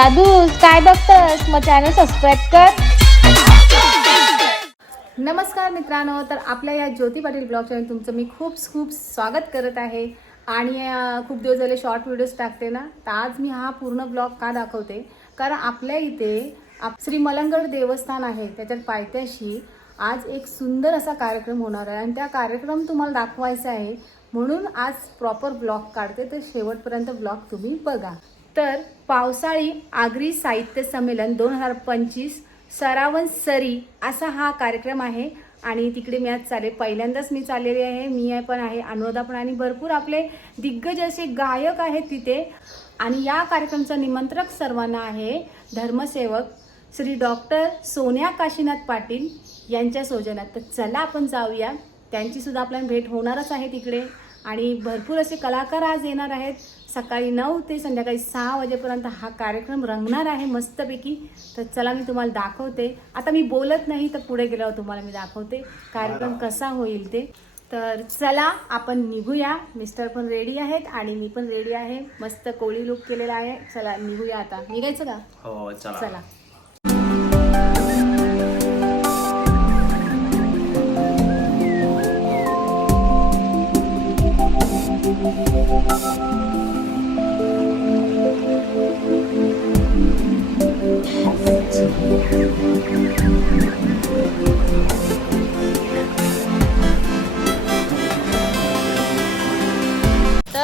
दादू काय बघतस? मग channel subscribe कर. नमस्कार मित्रांनो तर आपल्या या ज्योती पाटील ब्लॉग चॅनल तुमचं मी खूप खूप स्वागत करत आहे. आणि खूप दिवस झाले शॉर्ट व्हिडिओज टाकते ना तर आज मी हा पूर्ण ब्लॉग का दाखवते? कारण आपल्या इथे आप श्री मलंगड देवस्थान आहे त्याच्यात पायथ्याशी आज एक सुंदर असा कार्यक्रम होणार आहे. आणि त्या कार्यक्रम तुम्हाला दाखवायचा आहे म्हणून आज प्रॉपर ब्लॉग काढते. तर शेवटपर्यंत ब्लॉग तुम्ही बघा. तर पावसाळी आगरी साहित्य संमेलन दोन हजार पंचवीस सरावन सरी असा हा कार्यक्रम आहे. आणि तिकडे मी आज चाले पहिल्यांदाच मी चाललेली आहे. मी आहे पण आहे अनुराधा पण आणि भरपूर आपले दिग्गज असे गायक आहेत तिथे. आणि या कार्यक्रमचं निमंत्रक सर्वांना आहे धर्मसेवक श्री डॉक्टर सोन्या काशीनाथ पाटील यांच्या सौजन्यात. तर चला आपण जाऊया. त्यांची सुद्धा आपल्याला भेट होणारच आहे तिकडे. आणि भरपूर असे कलाकार आज येणार आहेत. सकाळी नऊ ते संध्याकाळी सहा वाजेपर्यंत हा कार्यक्रम रंगणार आहे मस्तपैकी. तर चला मी तुम्हाला दाखवते. आता मी बोलत नाही तर पुढे गेल्यावर तुम्हाला मी दाखवते. कार्यक्रम कसा होईल ते. तर चला आपण निघूया. मिस्टर पण रेडी आहेत आणि मी पण रेडी आहे. मस्त कोळी लुक केलेला आहे. चला निघूया आता. निघायचं का? हो चला. चला.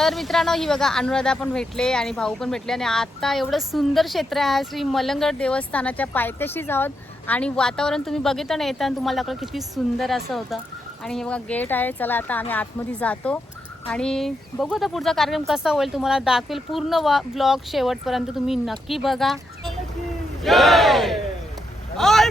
तर मित्रांनो ही बघा अनुराधा पण भेटले आणि भाऊ पण भेटले. आणि आता एवढं सुंदर क्षेत्र आहे श्री मलंगड देवस्थानाच्या पायथ्याशीच आहोत आणि वातावरण तुम्ही बघितलं ना येताना तुम्हाला दाखवलं किती सुंदर असं होतं. आणि हे बघा गेट आहे. चला आता आम्ही आतमध्ये जातो. आणि बघू आता पुढचा कार्यक्रम कसा होईल. तुम्हाला दाखवेल पूर्ण ब्लॉग शेवटपर्यंत. तुम्ही नक्की बघा. आय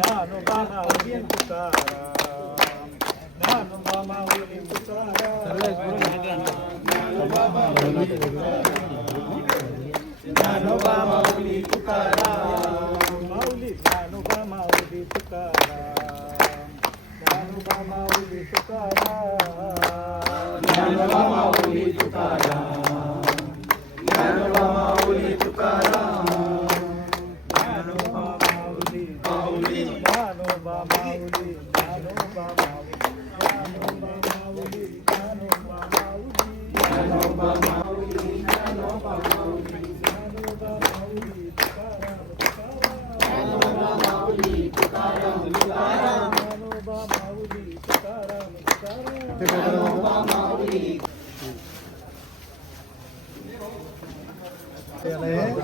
ನಾನು ಮಾಮ ಒಲಿಯುತ್ತಾರ ನಾನು ಮಾಮ ಒಲಿಯುತ್ತಾರ ನಾನು ಮಾಮ ಒಲಿಯುತ್ತಾರ ಮೌಲಿ ನಾನು ಮಾಮ ಒಲಿಯುತ್ತಾರ ನಾನು ಮಾಮ ಒಲಿಯುತ್ತಾರ ನಾನು ಮಾಮ ಒಲಿಯುತ್ತಾರ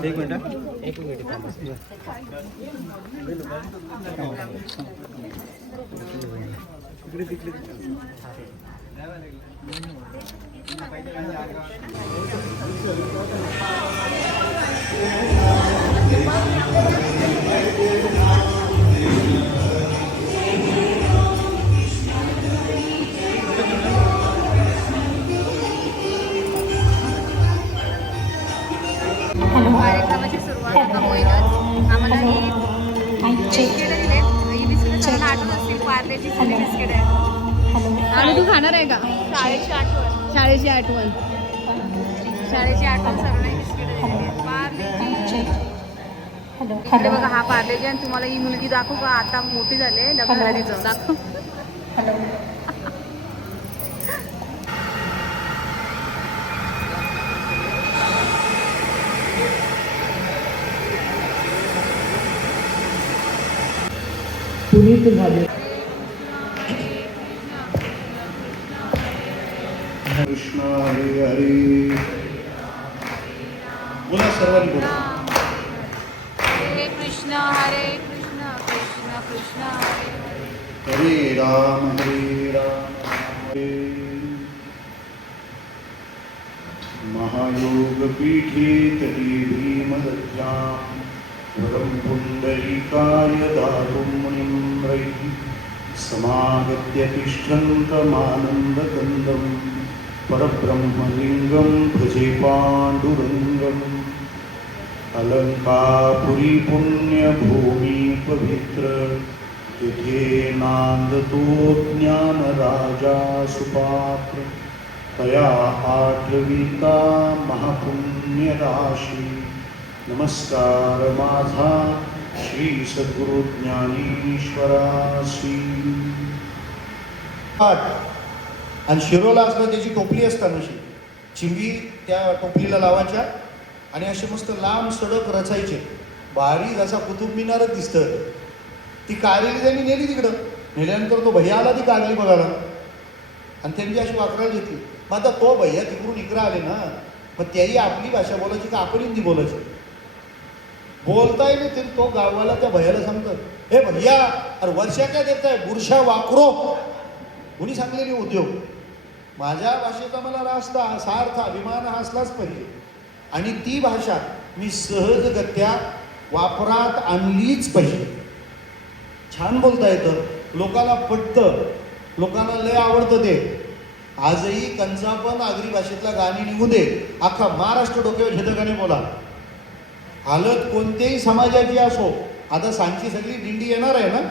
एक मिनिट एक मिनिट कार्यक्रमाची तुम्हाला ही मुलगी दाखवू का? आता मोठी झाली लग्न झालं तिचं दाखव. कृष्ण हरे हरे। तटी भीमदज्जां पुण्डरीकाय दातुं मुनिम्रैः समागत्य तिष्ठन्तमानन्दकन्दं परब्रह्मलिङ्गं भजे पाण्डुरङ्गम् अलङ्कापुरी पुण्यभूमी पवित्र तिथे नांदतो ज्ञानराजा सुपात्र तया आठविता महापुण्यराशी। नमस्कार माझा श्री सद्गुरु ज्ञानेश्वराशी आणि शिरोला असणं त्याची टोपली असतात अशी चिंबी त्या टोपलीला लावायच्या आणि असे मस्त लांब सडक रचायचे. बारीक असा कुतुब मिनारच दिसतं ती कारेली त्यांनी नेली तिकडं. नेल्यानंतर तो भैया आला ती काढली बघायला. आणि त्यांनी अशी वाकरायला घेतली. मग आता तो भैया तिकडून इकडं आले ना मग त्याही आपली भाषा बोलायची का आपण हिंदी बोलायची? बोलताय ना तरी तो गावाला त्या भैयाला सांगतात हे भैया अरे वर्षा काय देत आहे बुरशा वाकरो. कुणी सांगलेली उद्योग? माझ्या भाषेचा मला रास्ता सार्थ अभिमान हा असलाच पाहिजे. आणि ती भाषा मी सहजगत्या वापरात आणलीच पाहिजे. छान बोलता येतं लोकांना पटतं लोकांना लय आवडतं ते. आजही कंचा पण आगरी भाषेतला गाणी निघू दे. अख्खा महाराष्ट्र डोक्यावर घेतं गाणे बोला. हालत कोणत्याही समाजाची असो. आता सांची सगळी दिंडी येणार आहे ना?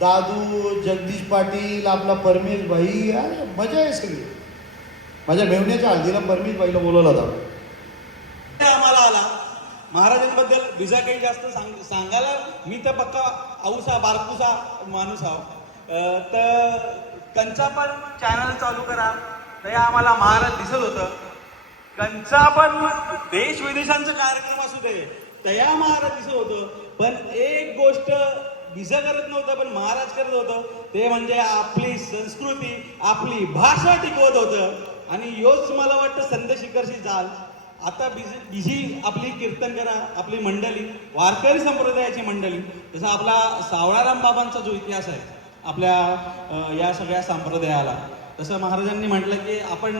दादू जगदीश पाटील आपला परमेश भाई अरे मजा आहे सगळी. माझ्या मेवण्याच्या हळदीला परमेश भाईला बोलवला होता. आम्हाला आला. महाराजांबद्दल बिजा काही जास्त सांग सांगायला मी तर पक्का औसा बारकुसा माणूस आहो. तर कंचा पण चॅनल चालू करा. ते आम्हाला महाराज दिसत होतं. कंचा पण देश विदेशांचा कार्यक्रम असू दे तया महाराज दिसत होतं. पण एक गोष्ट बिजा करत नव्हतं पण महाराज करत होतं. ते म्हणजे आपली संस्कृती आपली भाषा टिकवत होतं. आणि योच मला वाटतं संत शिखरशी जाल. आता बिझी बिझी आपली कीर्तन करा आपली मंडळी वारकरी संप्रदायाची मंडळी. जसा आपला सावळाराम बाबांचा जो इतिहास आहे आपल्या या सगळ्या संप्रदायाला. तसं महाराजांनी म्हटलं की आपण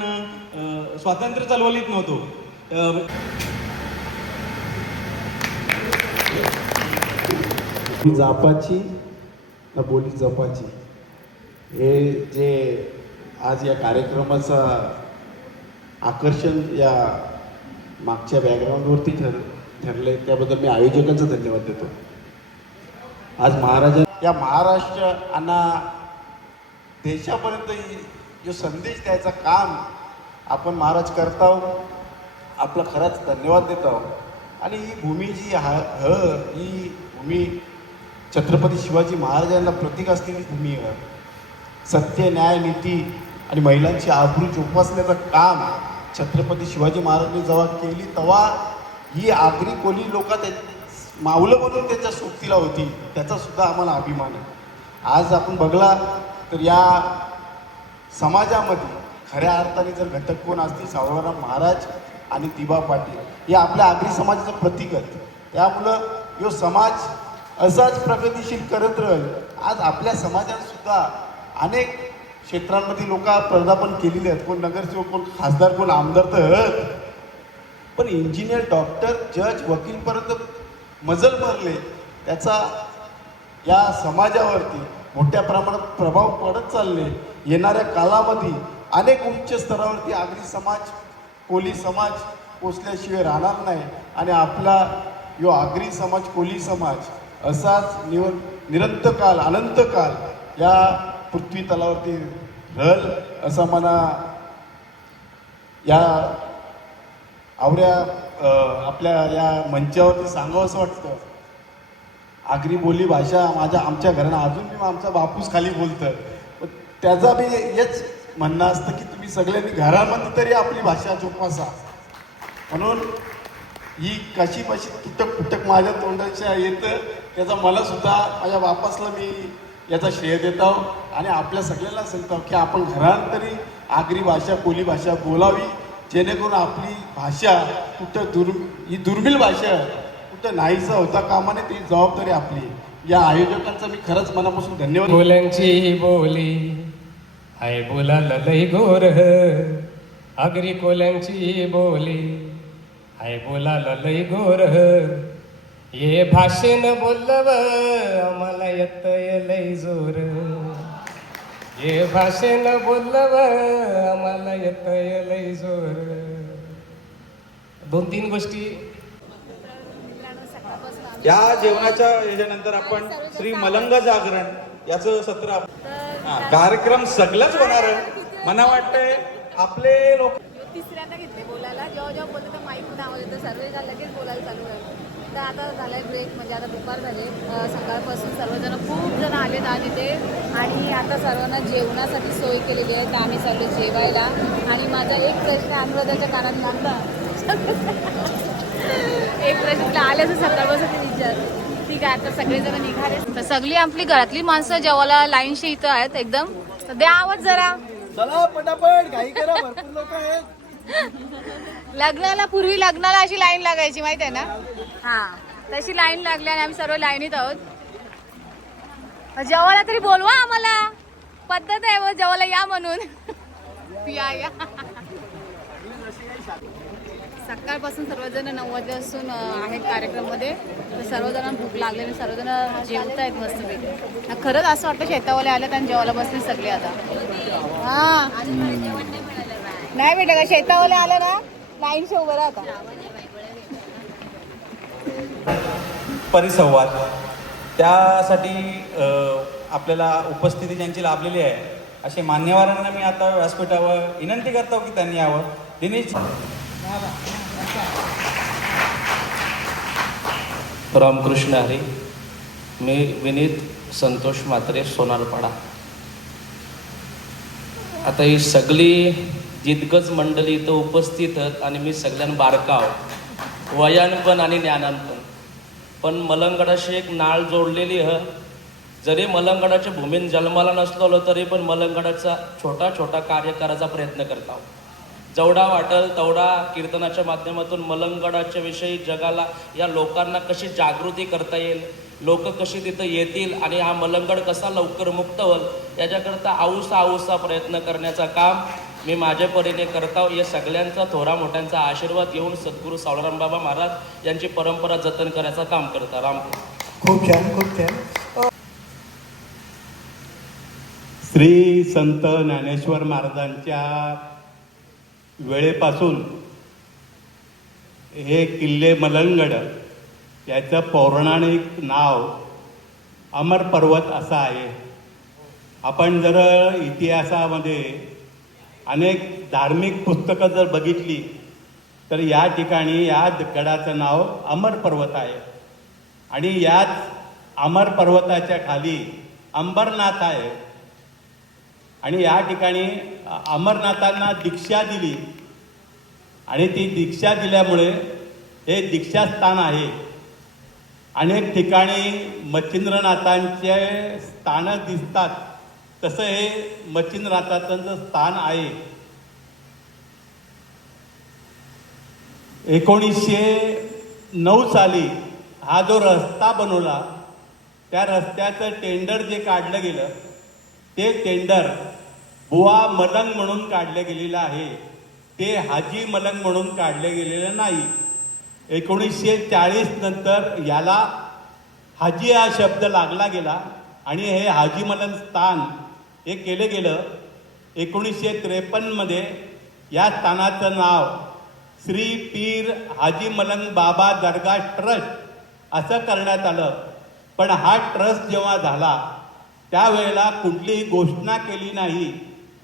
स्वातंत्र्य चळवळीत नव्हतो. जापाची ना बोली जपाची. हे जे आज या कार्यक्रमाचा आकर्षण या मागच्या बॅकग्राऊंडवरती ठर ठरले त्याबद्दल मी आयोजकांचा धन्यवाद देतो. आज महाराजा या महाराष्ट्र आणि देशापर्यंत ही- जो संदेश द्यायचा काम आपण महाराज करताव आपला खराच धन्यवाद देत आहोत. आणि ही भूमी जी हा ह ही भूमी छत्रपती शिवाजी महाराजांना प्रतीक असलेली भूमी आहे. सत्य न्याय नीती आणि महिलांची आबरू जोपासण्याचं काम छत्रपती शिवाजी महाराजांनी जेव्हा केली तेव्हा ही आगरी कोली लोक माऊलं म्हणून त्यांच्या सोबतीला होती. त्याचा सुद्धा आम्हाला अभिमान आहे. आज आपण बघला तर या समाजामध्ये खऱ्या अर्थाने जर घटक कोण असतील सावळाराम महाराज आणि दिबा पाटील हे आपल्या आगरी समाजाचं प्रतीक आहेत. त्यामुळं यो समाज असाच प्रगतिशील करत राहील. आज आपल्या समाजात सुद्धा अनेक क्षेत्रांमध्ये लोक पदार्पण केलेले आहेत. कोण नगरसेवक कोण खासदार कोण आमदार तर. पण इंजिनियर डॉक्टर जज वकीलपर्यंत मजल मारले त्याचा या समाजावरती मोठ्या प्रमाणात प्रभाव पडत चालले. येणाऱ्या कालामध्ये अनेक उच्च स्तरावरती आगरी समाज कोली समाज पोचल्याशिवाय राहणार नाही. आणि आपला यो आगरी समाज कोली समाज असाच निव निरंतकाल अनंतकाल या पृथ्वी तलावरती रल असं मला या आवड्या आपल्या या मंचावरती सांगावं असं वाटतं. आगरी बोली भाषा माझ्या आमच्या घरानं अजून मी आमचा बापूस खाली बोलतं. पण त्याचा बी हेच म्हणणं असतं की तुम्ही सगळ्यांनी घरामध्ये तरी आपली भाषा जोपासा. म्हणून ही कशी कशी तुटक तुटक माझ्या तोंडाच्या येतं त्याचा मला सुद्धा माझ्या बापासला मी याचा श्रेय देतो आणि आपल्या सगळ्यांना सांगतो की आपण घरात तरी आगरी भाषा कोली भाषा बोलावी. जेणेकरून आपली भाषा कुठं दुर् ही दुर्मिळ भाषा कुठं नाहीसा होता कामा नये ती जबाबदारी आपली या आयोजकांचा मी खरंच मनापासून धन्यवाद बोलांची बोली हाय बोला ललई गोर आगरी कोल्यांची बोली हाय बोला ललई गोर ये भाषेनं बोलव आम्हाला येत लई जोर. ये भाषेनं बोलव आम्हाला येत लई जोर. दोन तीन गोष्टी. या जेवणाच्या याच्यानंतर आपण श्री मलंग जागरण याचं सत्र हा, कार्यक्रम सगळंच होणार आहे. मला वाटतंय आपले लोक तिसऱ्यांदा घेतले बोलायला. जेव्हा जेव्हा बोलतो माईक आवाज येतो. सर्व लगेच बोलायला चालू आहे तर आता झालाय ब्रेक म्हणजे आता दुपार झाले. सकाळपासून सर्वजण खूप जण आलेत आज इथे. आणि आता सर्वांना जेवणासाठी सोय केलेली आहे. तर आम्ही चाललो जेवायला. आणि माझा एक प्रश्न अनुराधाच्या कानात लागला एक प्रश्न आले तर सकाळपासून विचार. ठीक आहे आता सगळेजण निघाले. तर सगळी आपली घरातली माणसं जेवायला लाईनशी इथं आहेत एकदम. तर द्या आवाज जरा. चला पटापट. घाई करा भरपूर लोक आहेत. लग्नाला पूर्वी लग्नाला अशी लाईन लागायची माहिती आहे ना? हा. तशी लाईन लागली आणि आम्ही सर्व लाईनीत आहोत. जेवायला तरी बोलवा आम्हाला. पद्धत आहे व जेवायला या म्हणून. या या. सकाळपासून सर्वजण नऊ वाजल्यापासून अं, आहेत कार्यक्रममध्ये. तर सर्वजण भूक लागलेली सर्वजण जेवत आहेत मस्तपैकी. खरंच असं वाटतं शेतावाले आले आणि जेवायला बसले सगळे आता. हा. नाही बेटा का शेतावाले आले ना? लाईनशे उभं राहता परिसंवाद. त्यासाठी आपल्याला उपस्थिती ज्यांची लाभलेली आहे असे मान्यवरांना मी आता व्यासपीठावर विनंती करतो की त्यांनी यावं. दिनेश रामकृष्ण हरी. मी विनीत संतोष म्हात्रे सोनारपाडा. आता ही सगळी जितकंच मंडळी इथं उपस्थित आहेत आणि मी सगळ्यां बारकाव वयान पण आणि ज्ञानान पण. पण मलंगडाशी एक नाळ जोडलेली ह. जरी मलंगडाच्या भूमीन जन्माला नसलो तरी पण मलंगडाचा छोटा छोटा कार्य करायचा प्रयत्न करता जेवढा वाटेल तेवढा कीर्तनाच्या माध्यमातून मलंगडाच्या विषयी जगाला या लोकांना कशी जागृती करता येईल लोक कशी तिथं येतील आणि हा मलंगड कसा लवकर मुक्त होईल याच्याकरता आऊसा आऊसा प्रयत्न करण्याचा काम मी माझ्या परीने करता या सगळ्यांचा थोरा मोठ्यांचा आशीर्वाद घेऊन सद्गुरू सावळराम बाबा महाराज यांची परंपरा जतन करायचं काम करता राम खूप छान खूप छान. श्री संत ज्ञानेश्वर महाराजांच्या वेळेपासून हे किल्ले मलंगड याचं पौराणिक नाव अमर पर्वत असं आहे. आपण जर इतिहासामध्ये अनेक धार्मिक पुस्तकं जर बघितली तर या ठिकाणी या गडाचं नाव अमर पर्वत आहे. आणि याच अमर पर्वताच्या खाली अंबरनाथ आहे. आणि या ठिकाणी अमरनाथांना दीक्षा दिली. आणि ती दीक्षा दिल्यामुळे हे दीक्षास्थान आहे. अनेक ठिकाणी मच्छिंद्रनाथांचे स्थानं दिसतात. तसं हे मच्छिंद्रनाथांचं स्थान आहे. एकोणीसशे नऊ साली हा जो रस्ता बनवला त्या रस्त्याचं टेंडर जे काढलं गेलं ते टेंडर बुवा मलंग म्हणून काढलं गेलेलं आहे. ते हाजी मलंग म्हणून काढले गेलेलं नाही. एकोणीसशे चाळीस नंतर याला हाजी हा शब्द लागला गेला आणि हे हाजी मलंग स्थान हे केलं गेलं एकोणीसशे त्रेपन्नमध्ये. या स्थानाचं नाव श्री पीर हाजी मलंग बाबा दर्गा ट्रस्ट असं करण्यात आलं. पण हा ट्रस्ट जेव्हा झाला त्यावेळेला कुठलीही घोषणा केली नाही.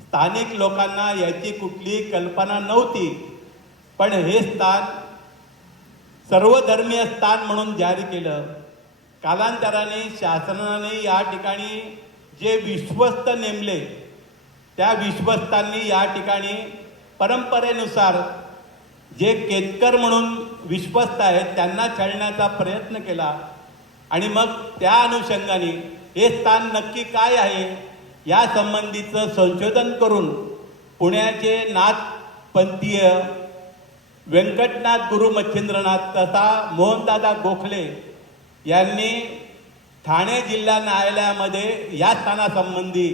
स्थानिक लोकांना याची कुठलीही कल्पना नव्हती. पण हे स्थान सर्वधर्मीय स्थान म्हणून जारी केलं. कालांतराने शासनाने या ठिकाणी जे विश्वस्त नेमले त्या विश्वस्तांनी या ठिकाणी परंपरेनुसार जे केतकर म्हणून विश्वस्त आहेत त्यांना छळण्याचा प्रयत्न केला. आणि मग त्या अनुषंगाने हे स्थान नक्की काय आहे या संबंधीचं संशोधन करून पुण्याचे नाथपंथीय व्यंकटनाथ गुरु मच्छिंद्रनाथ तथा मोहनदादा गोखले यांनी ठाणे जिल्हा न्यायालयामध्ये या स्थानासंबंधी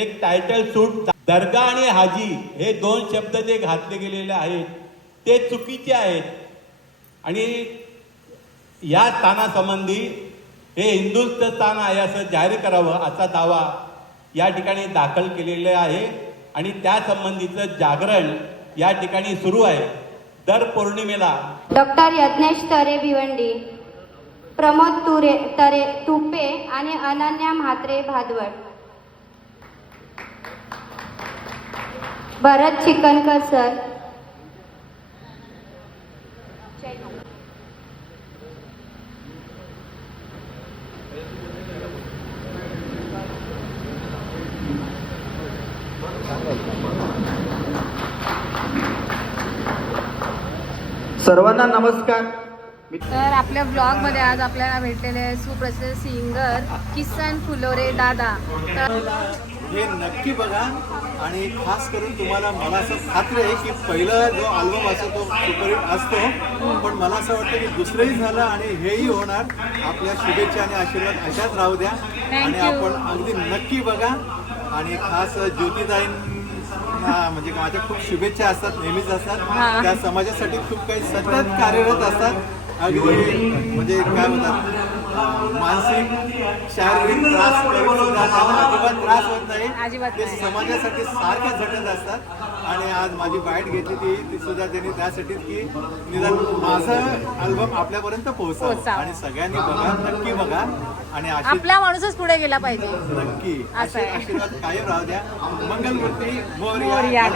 एक टायटल सूट दर्गा आणि हाजी हे दोन शब्द जे घातले गेलेले आहेत ते चुकीचे आहेत. आणि या स्थानासंबंधी हे हिंदुस्थ स्थान आहे असं जाहीर करावं असा दावा या ठिकाणी दाखल केलेले आहे. आणि त्यासंबंधीचं जागरण या ठिकाणी सुरू आहे. दर पौर्णिमेला. डॉक्टर यज्ञेश तरे भिवंडी. प्रमोद तुरे तरे तुपे आणि अनन्या म्हात्रे भादवड. भरत चिकनकर सर. सर्वांना नमस्कार. तर आपल्या ब्लॉगमध्ये आज आपल्याला भेटलेले सुप्रसिद्ध सिंगर किसन फुलोरे दादा. तर हे नक्की बघा आणि खास करून तुम्हाला मला असं खात्री आहे की पहिला जो अल्बम असतो तो सुपरहिट असतो. पण मला असं वाटतं की दुसरंही झालं आणि हेही होणार. आपल्या शुभेच्छा आणि आशीर्वाद अशाच राहू द्या. आणि. आपण अगदी नक्की बघा. आणि खास ज्योतिताईं म्हणजे माझ्या खूप शुभेच्छा असतात नेहमीच. असतात. त्या समाजासाठी खूप काही सतत कार्यरत असतात. अगदी म्हणजे काय म्हणतात मानसिक शारीरिक त्रास अजिबात त्रास होत नाही. ते. समाजासाठी सारखे झटत असतात. आणि आज माझी बाईट घेतली ती ती सुद्धा त्यांनी त्यासाठीच की निदान माझं अल्बम आपल्यापर्यंत पोहोचावं. आणि सगळ्यांनी बघा नक्की बघा. आणि आपला माणूसच पुढे गेला पाहिजे. नक्की. आशीर्वाद कायम राहू द्या. मंगलमूर्ती मोरया.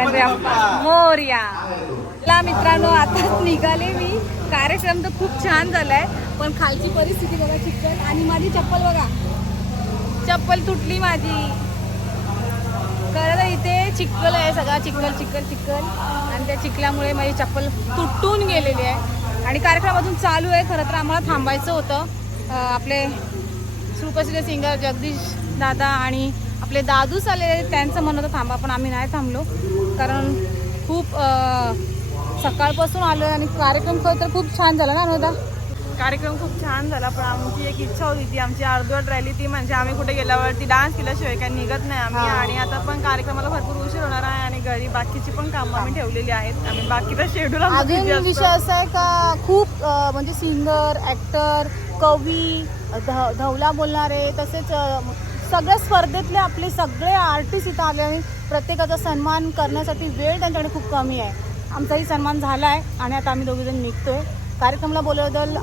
मोर्या मित्रांनो आताच निघाले मी. कार्यक्रम तर खूप छान झालाय पण खालची परिस्थिती बघा चिकल आणि माझी चप्पल बघा. चप्पल तुटली माझी. खरं इथे चिखल आहे सगळा. चिखल चिखल चिखल. आणि त्या चिखल्यामुळे माझी चप्पल तुटून गेलेली आहे. आणि कार्यक्रम अजून चालू आहे. खरं तर आम्हाला थांबायचं होतं. आपले सुप्रसिद्ध सिंगर जगदीश दादा आणि आपले दादूच आले त्यांचं म्हणत होतं थांबा पण आम्ही नाही थांबलो. कारण खूप सकाळपासून आलो आणि कार्यक्रम खरं तर खूप छान झाला ना अनुदा कार्यक्रम खूप छान झाला पण आमची एक इच्छा होती ती आमची अर्धवट राहिली ती म्हणजे आम्ही कुठे गेल्यावरती डान्स केल्याशिवाय काही निघत नाही आम्ही. आणि आता पण कार्यक्रमाला भरपूर उशीर होणार आहे आणि घरी बाकीची पण कामं आम्ही ठेवलेली आहेत. आम्ही बाकीचा शेड्यूल अजून विषय असा आहे का खूप म्हणजे सिंगर ॲक्टर कवी ध धवला बोलणारे तसेच सगळ्या स्पर्धेतले आपले सगळे आर्टिस्ट इथं आले आणि प्रत्येकाचा सन्मान करण्यासाठी वेळ त्यांच्याकडे खूप कमी आहे. आमचाही सन्मान झाला आहे आणि आता आम्ही दोघीजण निघतोय. कार्यक्रमाला बोलल्याबद्दल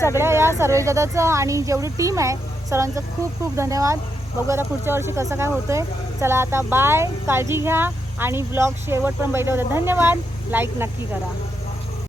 सगळ्या या सर्वेदादाचं आणि जेवढी टीम आहे सर्वांचं खूप खूप धन्यवाद. बघू आता पुढच्या वर्षी कसं काय होतंय. चला आता बाय काळजी घ्या आणि ब्लॉग शेवटपर्यंत बघितलं होते धन्यवाद. लाईक नक्की करा.